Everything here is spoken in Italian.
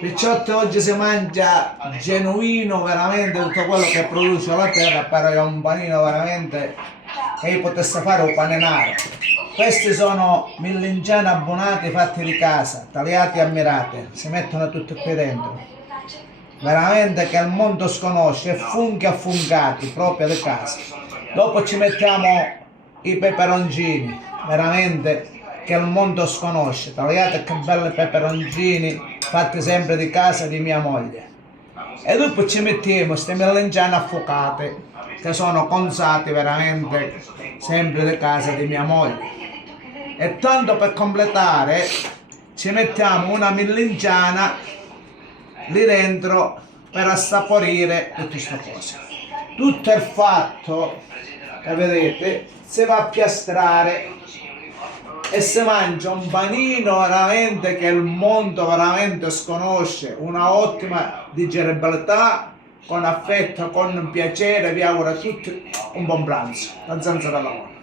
Picciotti, oggi si mangia genuino veramente tutto quello che produce la terra, però è un panino veramente che io potessi fare un pane nero. Questi sono millingiani abbonati fatti di casa, tagliati e ammirati, si mettono tutti qui dentro. Veramente che il mondo sconosce, funghi affungati proprio di casa. Dopo ci mettiamo i peperoncini, veramente che il mondo sconosce. Tagliate che belli peperoncini fatti sempre di casa di mia moglie. E dopo ci mettiamo queste melanzane affocate che sono consate veramente sempre di casa di mia moglie. E tanto per completare ci mettiamo una melanzana lì dentro per assaporire tutte queste cose. Tutto il fatto che vedete si va a piastrare e si mangia un panino veramente che il mondo veramente sconosce, una ottima digeribilità, con affetto, con piacere. Vi auguro a tutti un buon pranzo da Zanzara Lavoro.